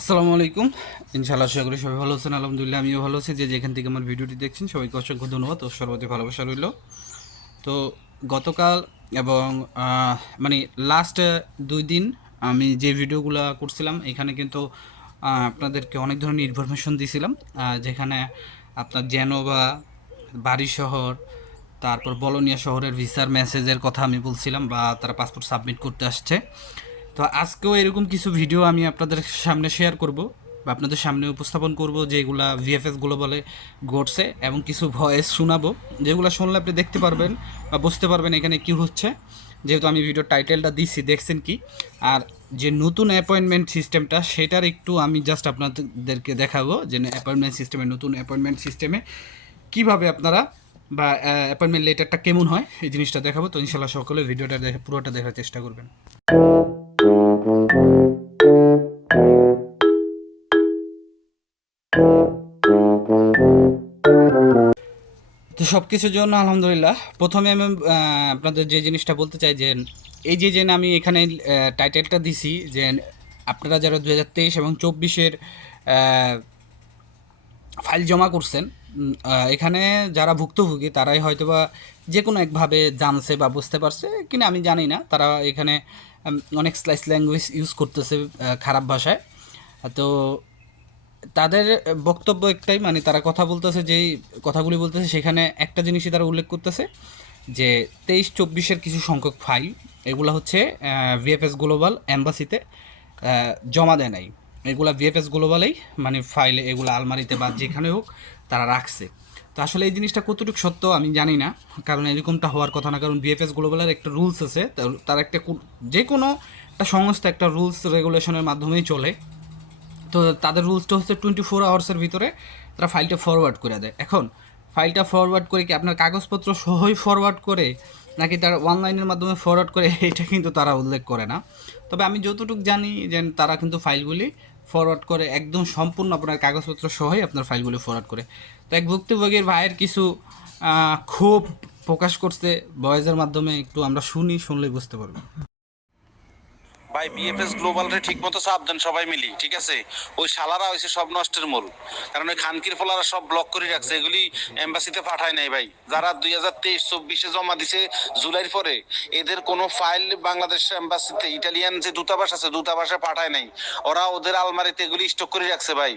আসসালামু আলাইকুম। ইনশাআল্লাহ আশা করি সবাই ভালো আছেন। আলহামদুলিল্লাহ আমিও ভালো আছি। যে যেখান থেকে আমার ভিডিওটি দেখছেন সবাইকে অসংখ্য ধন্যবাদ ও সর্বদা ভালোবাসা রইল। তো গতকাল এবং মানে লাস্ট 2 দিন আমি যে ভিডিওগুলো করছিলাম এখানে কিন্তু আপনাদেরকে অনেক ধরনের ইনফরমেশন দিয়েছিলাম, যেখানে আপনার জেনোভা, বাড়ি শহর, তারপর বলোনিয়া শহরের ভিসার মেসেজের কথা আমি বলছিলাম, বা তারা পাসপোর্ট সাবমিট করতে আসছে। তো আজকেও এরকম কিছু ভিডিও আমি আপনাদের সামনে শেয়ার করব বা আপনাদের সামনে উপস্থাপন করব, যেগুলা ভিএফএসগুলো বলে ঘটছে, এবং কিছু ভয়েস শোনাবো, যেগুলো শুনলে আপনি দেখতে পারবেন বা বুঝতে পারবেন এখানে কি হচ্ছে। যেহেতু আমি ভিডিওর টাইটেলটা দিচ্ছি, দেখছেন কি। আর যে নতুন অ্যাপয়েন্টমেন্ট সিস্টেমটা, সেটার একটু আমি জাস্ট আপনাদেরকে দেখাবো যে অ্যাপয়েন্টমেন্ট সিস্টেমে, নতুন অ্যাপয়েন্টমেন্ট সিস্টেমে কীভাবে আপনারা বা অ্যাপয়েন্টমেন্ট লেটারটা কেমন হয় এই জিনিসটা দেখাবো। তো ইনশাল্লাহ সকলে ভিডিওটা দেখে পুরোটা দেখার চেষ্টা করবেন। তো সব কিছুর জন্য আলহামদুলিল্লাহ। প্রথমে আমি আপনাদের যে জিনিসটা বলতে চাই যে এই যে আমি এখানে টাইটেলটা দিছি যে আপনারা যারা 2023 এবং 24-এর ফাইল জমা করছেন, এখানে যারা ভুক্তভোগী তারাই হয়তোবা যে কোনো একভাবে জানছে বা বুঝতে পারছে কিনা আমি জানি না। তারা এখানে অনেক স্লাইস ল্যাঙ্গুয়েজ ইউজ করতেছে খারাপ ভাষায়। তো তাদের বক্তব্য একটাই, মানে তারা কথা বলতেছে, যেই কথাগুলি বলতেছে সেখানে একটা জিনিসই তারা উল্লেখ করতেছে যে 23-24-এর কিছু সংখ্যক ফাইল এগুলো হচ্ছে ভিএফএস গ্লোবাল অ্যাম্বাসিতে জমা দেয় নাই। এগুলা ভিএফএস গ্লোবালেই মানে ফাইলে এগুলো আলমারিতে বা যেখানে হোক তারা রাখছে। তো আসলে এই জিনিসটা কতটুকু সত্য আমি জানি না, কারণ এরকমটা হওয়ার কথা না। কারণ ভিএফএস গ্লোবালের একটা রুলস আছে, তার একটা যে কোনো একটা সংস্থা একটা রুলস রেগুলেশনের মাধ্যমেই চলে। তো তাদের রুলসটা হচ্ছে 24 আওয়ার্সের ভিতরে তারা ফাইলটা ফরওয়ার্ড করে দেয়। এখন ফাইলটা ফরওয়ার্ড করে কি আপনার কাগজপত্র সহই ফরওয়ার্ড করে নাকি তারা অনলাইনের মাধ্যমে ফরওয়ার্ড করে এটা কিন্তু তারা উল্লেখ করে না। তবে আমি যতটুকু জানি যে তারা কিন্তু ফাইলগুলি ফরওয়ার্ড করে, একদম সম্পূর্ণ আপনার কাগজপত্র সহই আপনার ফাইলগুলি ফরওয়ার্ড করে। তো এক ভুক্তভোগীর ভাইয়ের কিছু ক্ষোভ প্রকাশ করছে ভয়েসের মাধ্যমে, একটু আমরা শুনলেই বুঝতে পারবো। ভাই বিএফএস গ্লোবাল রে ঠিক মতো চাপ দেন সবাই মিলি, ঠিক আছে? ওই শালারা হয়েছে সব নষ্টের মূল। কারণ ওই খানকির ফলারা সব ব্লক করে রাখছে, এগুলি এম্বাসিতে পাঠায় নাই ভাই। যারা 2023-24-এ জমা দিছে জুলাইয়ের পরে, এদের কোনো ফাইল বাংলাদেশ এম্বাসিতে, ইটালিয়ান যে দূতাবাস আছে দূতাবাসে পাঠায় নাই। ওরা ওদের আলমারিতে এগুলি স্টক করে রাখছে ভাই।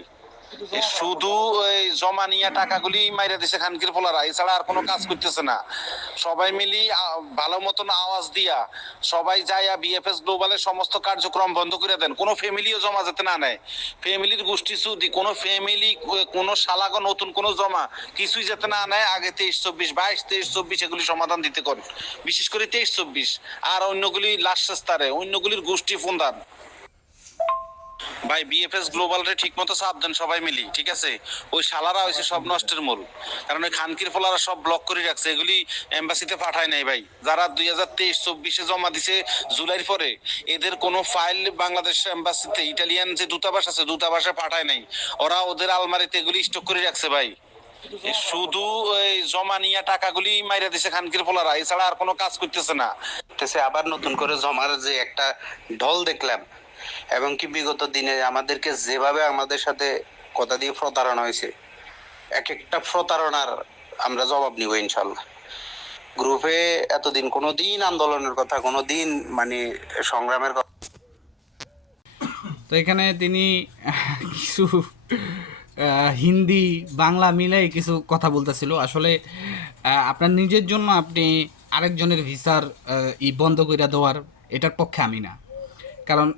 শুধু ওই জমা নিয়ে টাকাগুলি মাইরা দিছে খানকির ফলারা, এছাড়া আর কোনো কাজ করতেছে না। সবাই মিলি ভালো মতন আওয়াজ দিয়া সবাই যাইয়া বিএফএস গ্লোবালের সমস্ত কার্যক্রম বন্ধ করে দেন। কোনো ফ্যামিলিও জমা যেতে না নেয়, ফ্যামিলির গোষ্ঠী সুদি কোনো ফ্যামিলি, কোনো শালাগো নতুন কোনো জমা কিছুই যেতে না নেয়। আগে 23-24, 22-23-24 এগুলি সমাধান দিতে করেন, বিশেষ করে 23-24। আর অন্যগুলি লাস্ট স্তরে অন্যগুলির গোষ্ঠী ফোন দেন। ভাই বিএফএস গ্লোবাল রে ঠিক মতো চাপ দেন সবাই মিলি, ঠিক আছে? ওই শালারা হয়েছে সব নষ্টের মূল। কারণ ওই খানকির ফলারা সব ব্লক করে রাখছে, এগুলি এম্বাসিতে পাঠায় নাই ভাই। যারা 2023-24-এ জমা দিছে জুলাইয়ের পরে, এদের কোনো ফাইল বাংলাদেশ এম্বাসিতে, ইটালিয়ান যে দূতাবাস আছে দূতাবাসে পাঠায় নাই। ওরা ওদের আলমারিতে এগুলি স্টক করে রাখছে ভাই। শুধু ওই জমা নিয়ে টাকাগুলি মাইরা দিছে খানকির ফলারা, এছাড়া আর কোনো কাজ করতেছে না। আবার নতুন করে জমার যে একটা ঢল দেখলাম, এবং কি বিগত দিনে আমাদেরকে যেভাবে আমাদের সাথে কথা দিয়ে প্রতারণা হয়েছে, এক একটা প্রতারণার আমরা জবাব নিব ইনশাল্লাহ। গ্রুপে এতদিন কোনোদিন আন্দোলনের কথা, কোনোদিন মানে সংগ্রামের কথা। তো এখানে তিনি কিছু হিন্দি বাংলা মিলাই কিছু কথা বলতেছিল। আসলে আপনার নিজের জন্য আপনি আরেকজনের ভিসার বন্ধ করে দেওয়ার এটার পক্ষে আমি না। কারণ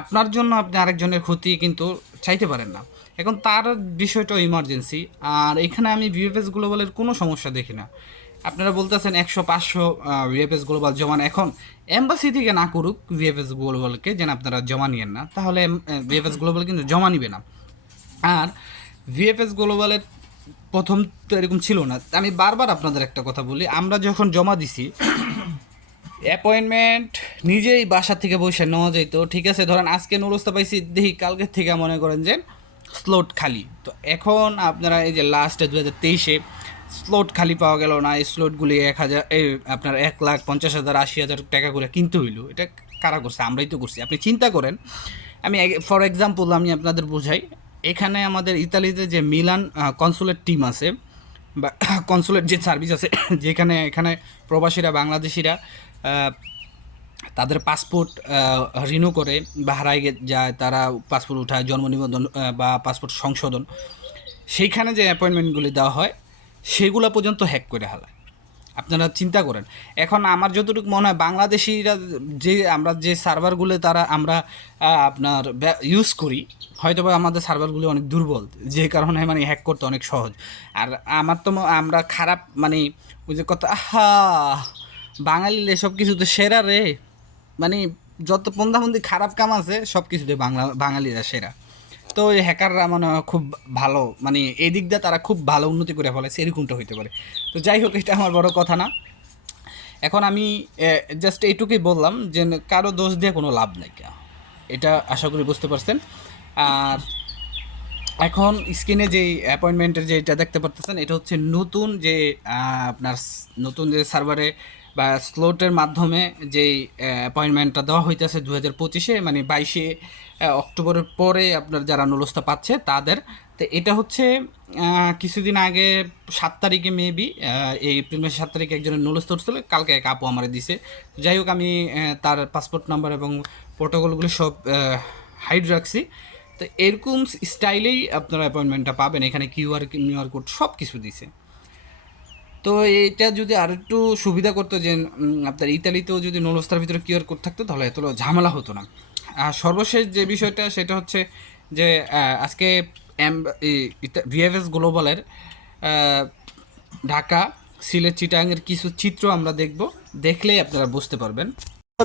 আপনার জন্য আপনি আরেকজনের ক্ষতি কিন্তু চাইতে পারেন না। এখন তার বিষয়টা ইমার্জেন্সি, আর এখানে আমি ভিএফএস গ্লোবালের কোনো সমস্যা দেখি না। আপনারা বলতেছেন 100-500 ভিএফএস গ্লোবাল জমা এখন এম্বাসি থেকে না করুক ভিএফএস গ্লোবালকে, যেন আপনারা জমা নিয়েন না, তাহলে ভিএফএস গ্লোবাল কিন্তু জমা নিবে না। আর ভিএফএস গ্লোবালের প্রথম তো এরকম ছিল না। আমি বারবার আপনাদের একটা কথা বলি, আমরা যখন জমা দিছি অ্যাপয়েন্টমেন্ট নিজেই বাসা থেকে বসে নেওয়া যেত, ঠিক আছে? ধরেন আজকে নুরস্তা পাইছি, দেখি কালকের থেকে মনে করেন যে স্লট খালি। তো এখন আপনারা এই যে লাস্টে 2023-এ স্লট খালি পাওয়া গেল না, এই স্লটগুলি 1,000, এই আপনার 1,50,000, 80,000 টাকা করে কিনতে হইলো। এটা কারা করছে? আমরাই তো করছি। আপনি চিন্তা করেন আমি ফর এক্সাম্পল আমি আপনাদের বোঝাই, এখানে আমাদের ইতালিতে যে মিলান কনসুলেট টিম আছে বা কনসুলেট যে সার্ভিস আছে যেখানে এখানে প্রবাসীরা বাংলাদেশিরা তাদের পাসপোর্ট রিনিউ করে বা হারাই যায়, তারা পাসপোর্ট উঠায়, জন্ম নিবন্ধন বা পাসপোর্ট সংশোধন, সেইখানে যে অ্যাপয়েন্টমেন্টগুলি দেওয়া হয় সেগুলো পর্যন্ত হ্যাক করে হালায়। আপনারা চিন্তা করেন, এখন আমার যতটুকু মনে হয় বাংলাদেশিরা যে আমরা যে সার্ভারগুলো তারা আমরা আপনার ইউজ করি, হয়তো বা আমাদের সার্ভারগুলো অনেক দুর্বল, যে কারণে মানে হ্যাক করতে অনেক সহজ। আর আমার তো আমরা খারাপ মানে ওই যে কথা, আহা বাঙালির এসব কিছুতে সেরা রে, মানে যত পন্থাপন্থী খারাপ কাম আছে সব কিছুতে বাঙালিরা সেরা। তো ওই হ্যাকাররা মানে খুব ভালো, মানে এই দিক দিয়ে তারা খুব ভালো উন্নতি করে ফেলেছে, এরকমটা হইতে পারে। তো যাই হোক, এটা আমার বড় কথা না। এখন আমি জাস্ট এইটুকুই বললাম যে কারো দোষ দিয়ে কোনো লাভ নাই, এটা আশা করি বুঝতে পারছেন। আর এখন স্ক্রিনে যেই অ্যাপয়েন্টমেন্টের যে এটা দেখতে পারতেছেন, এটা হচ্ছে নতুন যে আপনার নতুন যে সার্ভারে বা স্লটের মাধ্যমে যেই অ্যাপয়েন্টমেন্টটা দেওয়া হইতেছে 2025-এ, মানে 22শে অক্টোবরের পরে আপনার যারা নুলস্থা পাচ্ছে তাদের। তো এটা হচ্ছে কিছুদিন আগে 7 তারিখে মেবি, এই এপ্রিল মাসের 7 তারিখে একজনের নুলস্থা উঠছিল, কালকে এক আপু আমার দিছে। যাই হোক, আমি তার পাসপোর্ট নাম্বার এবং প্রোটোকলগুলো সব হাইড রাখছি। তো এরকম স্টাইলেই আপনারা অ্যাপয়েন্টমেন্টটা পাবেন, এখানে কিউআর কোড সব কিছু দিছে। তো এটা যদি আর একটু সুবিধা করতো যে আপনার ইতালিতেও যদি নুলস্তার ভিতরে কিউআর কোড থাকতো তাহলে এত ঝামেলা হতো না। আর সর্বশেষ যে বিষয়টা সেটা হচ্ছে যে আজকে ভিএফএস গ্লোবালের ঢাকা, সিলেট, চিটাগাংয়ের কিছু চিত্র আমরা দেখব, দেখলেই আপনারা বুঝতে পারবেন।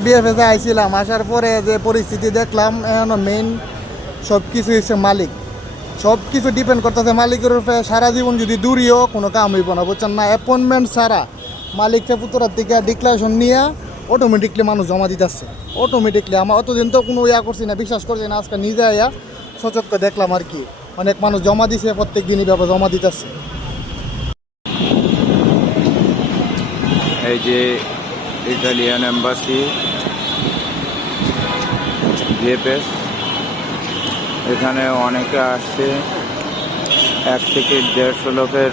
বিএফএসে আইছিলাম, আসার পরে যে পরিস্থিতি দেখলাম, এখন মেইন সব কিছু হচ্ছে মালিক, সব কিছু ডিপেন্ড করতেছে মালিকের উপরে। সারা জীবন যদি দূরিও কোনো কাম হইব না, বুঝছেন না। অ্যাপয়েন্টমেন্ট ছাড়া মালিককে পুতরার থেকে ডিক্লারেশন নিয়ে অটোমেটিকলি মানুষ জমা দিতেছে, অটোমেটিকলি। আমার অতদিন তো কোনো ইয়া করছি না, বিশ্বাস করছি না, আজকে নিজে আইয়া সচক্ষ দেখলাম আর কি। অনেক মানুষ জমা দিছে, প্রত্যেক দিনই ব্যাপার জমা দিতেছে। এই যে ইটালিয়ান এম্বাসি ভিএফএস, এখানে অনেকে আসছে, 1 থেকে 150 লোকের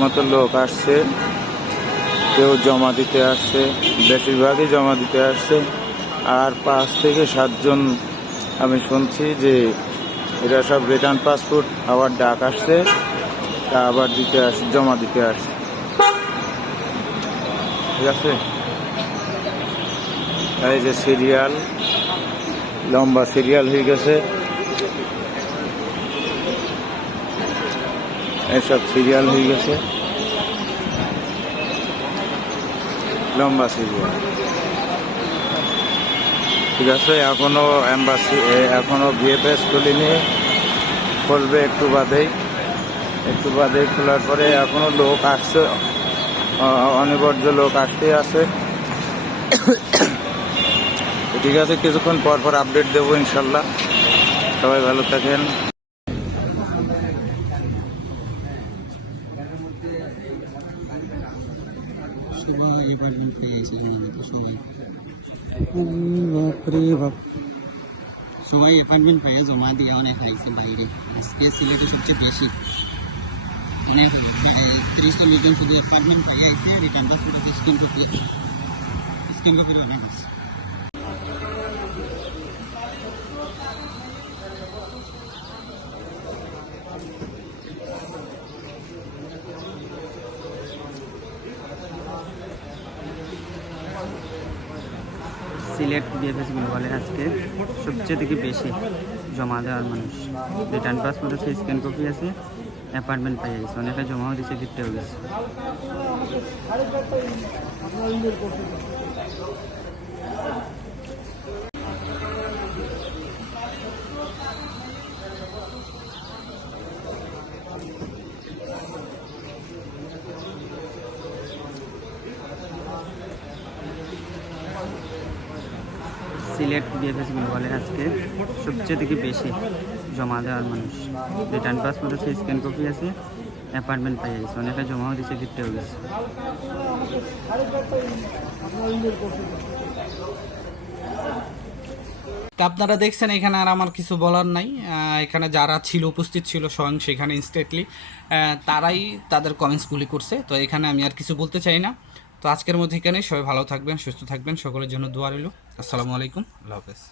মতো লোক আসছে। কেউ জমা দিতে আসছে, বেশিরভাগই জমা দিতে আসছে। আর 5 থেকে 7 জন আমি শুনছি যে এরা সব রিটার্ন পাসপোর্ট আবার ডাক আসছে, তা আবার দিতে আসছে, জমা দিতে আসছে। ঠিক আছে, এই যে সিরিয়াল, লম্বা সিরিয়াল হয়ে গেছে, এসব সিরিয়াল হয়ে গেছে, লম্বা সিরিয়াল। ঠিক আছে, এখনো এম্বাসি, এখনো ভিএফএস খুলিনি, খুলবে একটু বাদেই। খোলার পরে এখনো লোক আসছে, অনিবার্য লোক আসতে আছে। ঠিক আছে, কিছুক্ষণ পর পর আপডেট দেবো ইনশাল্লাহ। সবাই ভালো থাকেন। সবাই অ্যাপার্টমেন্ট পাইয়া জমা দিয়ে অনেক হাইছে বাইরে। আজকে সিলেটে সবচেয়ে বেশি অনেক 30টা মিটার শুধু অ্যাপার্টমেন্ট পাইয়া আইছে, রিটার্ন পাসপোর্ট স্ক্রিন কপি অনেক আছে। সিলেট বিএফএস গ্লোবালে আজকে সবচেয়ে থেকে বেশি জমা দেওয়ার মানুষ। রিটার্ন পাসপোর্ট আছে, স্ক্যান কপি আছে, অ্যাপার্টমেন্ট পাই গেছে, অনেকে জমাও দিচ্ছে, দিতেও গেছে। সিলেট বিএফএস গ্লোবালে আজকে সবচেয়ে থেকে বেশি জমা দেওয়ার মানুষ। রিটার্ন পাসপোর্ট আছে, স্ক্যান কপি আছে, অ্যাপার্টমেন্ট পাই গেছে, অনেকে জমাও দিচ্ছে, দিতেও গেছে। তা আপনারা দেখছেন এখানে আর আমার কিছু বলার নাই। এখানে যারা ছিল উপস্থিত ছিল স্বয়ং সেখানে ইনস্ট্যান্টলি তারাই তাদের কমেন্টসগুলি করছে। তো এখানে আমি আর কিছু বলতে চাই না। তো আজকের মধ্যে এখানে সবাই ভালো থাকবেন, সুস্থ থাকবেন, সকলের জন্য দোয়া রইল। আসসালামু আলাইকুম, আল্লাহ হাফেজ।